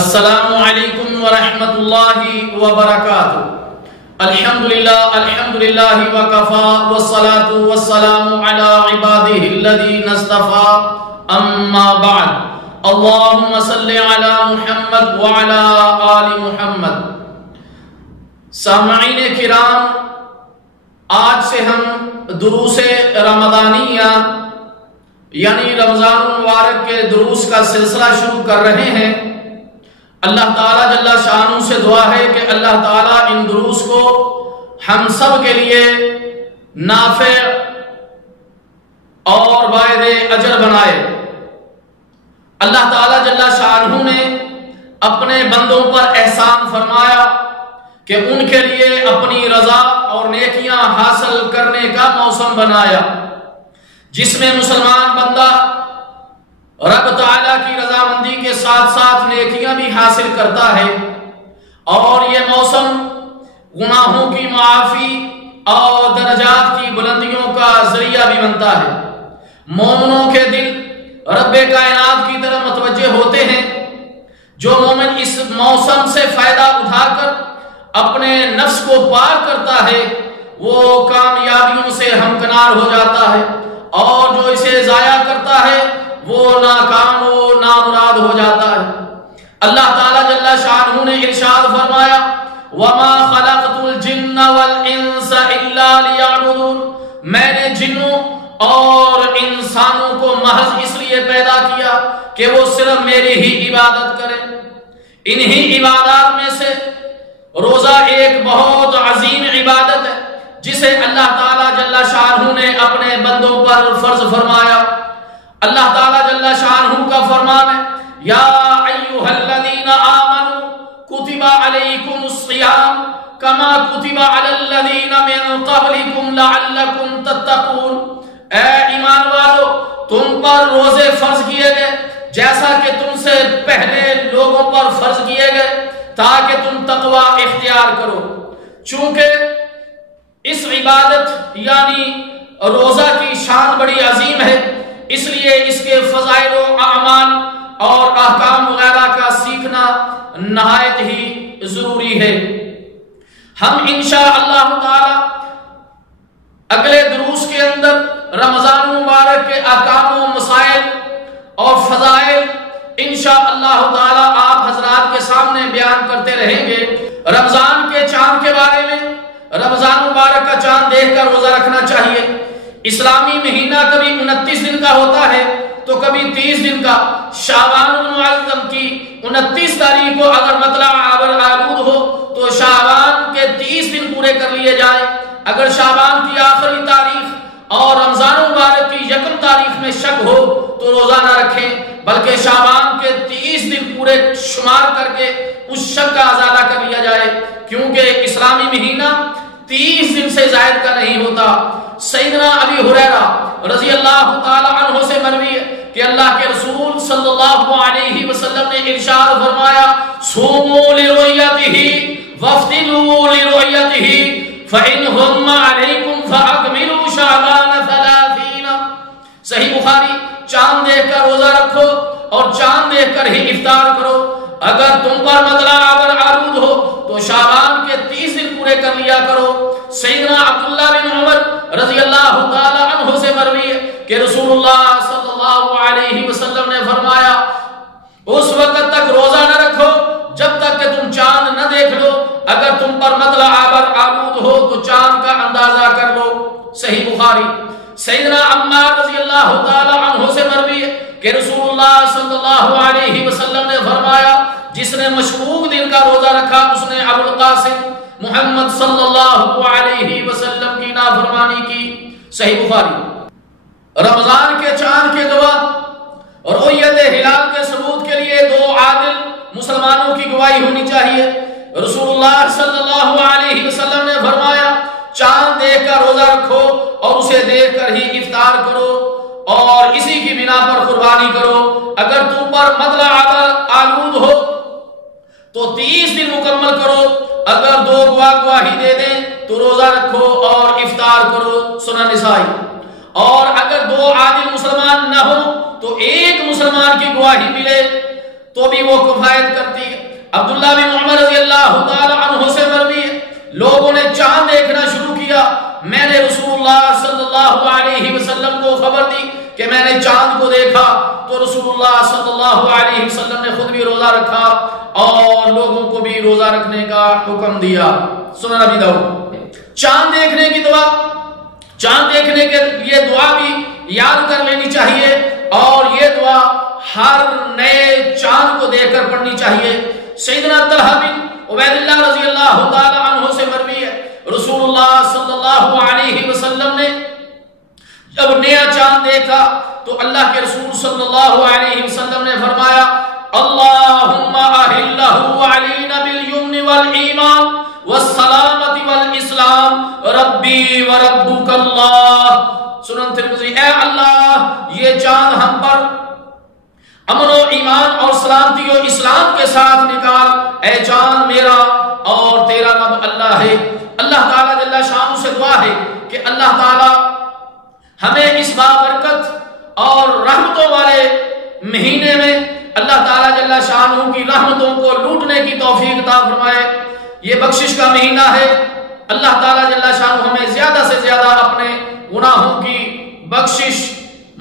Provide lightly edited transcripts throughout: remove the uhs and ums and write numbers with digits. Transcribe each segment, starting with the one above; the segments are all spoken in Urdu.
السلام علیکم ورحمۃ اللہ وبرکاتہ۔ الحمدللہ وکفا والصلاة والسلام علی عبادہ الذین اصطفیٰ، اما بعد، اللہم صلی علی محمد وعلی آل محمد۔ سامعین کرام، آج سے ہم دروس رمضانیہ یعنی رمضان المبارک کے دروس کا سلسلہ شروع کر رہے ہیں۔ اللہ تعالیٰ جل شانہ سے دعا ہے کہ اللہ تعالیٰ ان دروس کو ہم سب کے لیے نافع اور باعث اجر بنائے۔ اللہ تعالیٰ جل شانہ نے اپنے بندوں پر احسان فرمایا کہ ان کے لیے اپنی رضا اور نیکیاں حاصل کرنے کا موسم بنایا، جس میں مسلمان بندہ رب تعالیٰ کی رضامندی کے ساتھ ساتھ نیکیاں بھی حاصل کرتا ہے، اور یہ موسم گناہوں کی معافی اور درجات کی بلندیوں کا ذریعہ بھی بنتا ہے۔ مومنوں کے دل رب کائنات کی طرف متوجہ ہوتے ہیں۔ جو مومن اس موسم سے فائدہ اٹھا کر اپنے نفس کو پاک کرتا ہے وہ کامیابیوں سے ہمکنار ہو جاتا ہے، اور جو اسے ضائع کرتا ہے وہ ناکام و نامراد ہو جاتا ہے۔ اللہ تعالیٰ جل شانہ نے ارشاد فرمایا، وَمَا خَلَقْتُ الْجِنَّ وَالْإِنسَ إِلَّا لِيَعْبُدُونِ، میں نے جنوں اور انسانوں کو محض اس لیے پیدا کیا کہ وہ صرف میری ہی عبادت کریں۔ انہی عبادات میں سے روزہ ایک بہت عظیم عبادت ہے جسے اللہ تعالیٰ جل شانہ نے اپنے بندوں پر فرض فرمایا۔ اللہ تعالیٰ جل شانہ کا فرمان ہے، یا ایھا الذین آمنوا کتب علیکم الصیام کما کتب علی الذین من قبلکم لعلکم تتقون، اے ایمان والو تم پر روزے فرض کیے گئے جیسا کہ تم سے پہلے لوگوں پر فرض کیے گئے تاکہ تم تقوی اختیار کرو۔ چونکہ اس عبادت یعنی روزہ کی شان بڑی عظیم ہے، اس لیے اس کے فضائل و اعمال اور احکام وغیرہ کا سیکھنا نہایت ہی ضروری ہے۔ ہم انشاءاللہ تعالی اگلے دروس کے اندر رمضان مبارک کے احکام و مسائل اور فضائل انشاءاللہ تعالی آپ حضرات کے سامنے بیان کرتے رہیں گے۔ رمضان کے چاند کے بارے میں، رمضان مبارک کا چاند دیکھ کر روزہ رکھنا چاہیے۔ اسلامی مہینہ کبھی 29 دن کا ہوتا ہے تو کبھی 30 دن کا۔ شعبان المعظم کی 29 تاریخ کو اگر مطلع آلود ہو تو شعبان کے 30 دن پورے کر لیے جائیں۔ اگر شعبان کی آخری تاریخ اور رمضان مبارک کی 1 تاریخ میں شک ہو تو روزہ نہ رکھیں، بلکہ شعبان کے 30 دن پورے شمار کر کے اس شک کا ازالہ کر لیا جائے، کیونکہ اسلامی مہینہ 30 دن سے زائد کا نہیں ہوتا۔ سیدنا ابی ہریرہ رضی اللہ تعالی عنہ سے مروی ہے کہ اللہ کے رسول صلی اللہ علیہ وسلم نے ارشاد فرمایا، صوموا لرؤیتہ وافطروا لرؤیتہ فإن غم علیکم فأکملوا شعبان 30۔ صحیح بخاری، چاند دیکھ کر روزہ رکھو اور چاند دیکھ کر ہی افطار کرو۔ اگر تم پر مطلع آلود ہو تو شعبان کے 30 دن پورے کر لیا کرو۔ سیدنا عبداللہ بن عمر رضی اللہ تعالی عنہ سے مروی ہے کہ رسول اللہ صلی اللہ علیہ وسلم نے فرمایا، اس وقت تک روزہ نہ رکھو جب تک کہ تم چاند نہ دیکھ لو، اگر تم پر مطلع آلود ہو تو چاند کا اندازہ کر لو۔ صحیح بخاری۔ سیدنا عمار رضی اللہ تعالی عنہ سے مروی ہے کہ رسول اللہ صلی اللہ علیہ وسلم نے فرمایا، جس نے مشکوک دن کا روزہ رکھا اس نے ابو القاسم محمد صلی اللہ علیہ وسلم کی نافرمانی کی۔ صحیح بخاری۔ رمضان کے چاند کے گواہ رؤیت ہلال کے ثبوت کے لیے 2 عادل مسلمانوں کی گواہی ہونی چاہیے۔ رسول اللہ صلی اللہ علیہ وسلم نے فرمایا، چاند دیکھ کر روزہ رکھو اور اسے دیکھ کر ہی افطار کرو، اور اسی کی بنا پر قربانی کرو۔ اگر تم پر مطلع آلود ہو تو 30 دن مکمل کرو، اگر 2 گواہ گواہی دے دیں تو روزہ رکھو اور افطار کرو۔ سنن نسائی۔ اور اگر 2 عادل مسلمان نہ ہو تو 1 مسلمان کی گواہی ملے تو بھی وہ کفایت کرتی ہے۔ عبداللہ بن عمر رضی اللہ تعالی عنہ سے مروی ہے، لوگوں نے چاند دیکھنا شروع کیا، میں نے رسول اللہ صلی اللہ علیہ وسلم کو خبر دی کہ میں نے چاند کو دیکھا، تو رسول اللہ صلی اللہ علیہ وسلم نے خود بھی روزہ رکھا اور لوگوں کو بھی روزہ رکھنے کا حکم دیا۔ سنن ابی داؤد۔ چاند دیکھنے کی دعا، چاند دیکھنے کے لیے دعا بھی یاد کر لینی چاہیے، اور یہ دعا ہر نئے چاند کو دیکھ کر پڑھنی چاہیے۔ سیدنا طلحہ بن عبید اللہ رضی اللہ تعالی عنہ سے مروی ہے، رسول اللہ صلی اللہ علیہ وسلم نے جب نیا چاند دیکھا تو اللہ کے رسول صلی اللہ علیہ وسلم نے فرمایا اللہم اہلہ علینا بالیمن والایمان والسلامت والاسلام ربی وربک اللہ۔ سنن ترمذی، اے اللہ یہ چاند ہم پر امن و ایمان اور سلامتی و اسلام کے ساتھ نکال، اے چاند میرا اور تیرا رب اللہ ہے۔ اللہ تعالیٰ جل شانہ سے دعا ہے کہ اللہ تعالیٰ ہمیں اس بابرکت اور رحمتوں والے مہینے میں اللہ تعالیٰ جل شانہ کی رحمتوں کو لوٹنے کی توفیق عطا فرمائے۔ یہ بخشش کا مہینہ ہے، اللہ تعالیٰ جل شانہ ہمیں زیادہ سے زیادہ اپنے گناہوں کی بخشش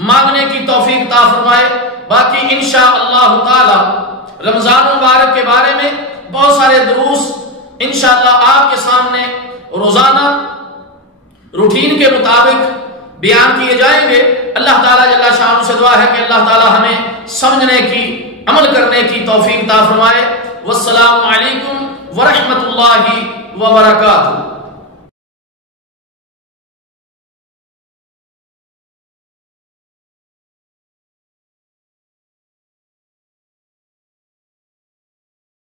مانگنے کی توفیق عطا فرمائے۔ باقی انشاءاللہ تعالی رمضان مبارک کے بارے میں بہت سارے دروس انشاءاللہ آپ کے سامنے روزانہ روٹین کے مطابق بیان کیے جائیں گے۔ اللہ تعالیٰ جل شانہ سے دعا ہے کہ اللہ تعالیٰ ہمیں سمجھنے کی، عمل کرنے کی توفیق عطا فرمائے۔ والسلام علیکم ورحمۃ اللہ وبرکاتہ۔